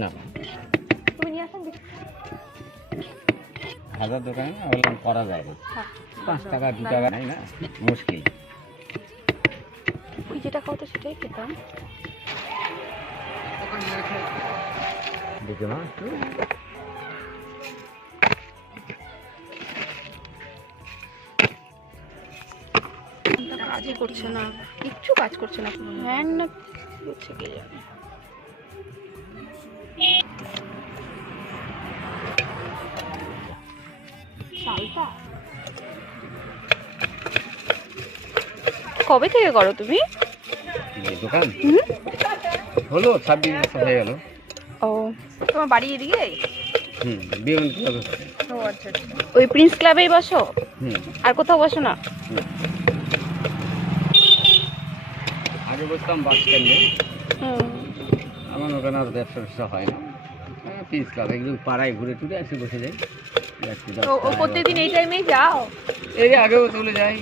না তুমি নিয়ে আসেন দেখি। হাজার দোকানে বললাম করা যায় না, 5 টাকা 2 টাকা নাই না, মুশকিল। ওই যেটা খাওয়াতো সেটাই খেতাম। দেখো না একটু কাজই করছে না, কিচ্ছু কাজ করছে না, হ্যাং না করছে কে জানে। শালটা কবে থেকে করো তুমি এই দোকান? হলো 26 বছর হয়ে গেল। ও তোমার বাড়ি এদিকে? বিমান ক্লাবে। ও আচ্ছা, ওই প্রিন্স ক্লাবেই বসো? আর কোথাও বসো না? আগে বসতাম বাস স্ট্যান্ডে, আমার ওখানে আর ব্যবসা হয় না। প্রিন্স ক্লাব একদম পাড়ায় ঘুরে টুরে এসে বসে যাই। ও প্রত্যেকদিন এই টাইমেই যাও? এই আগেও চলে যাই।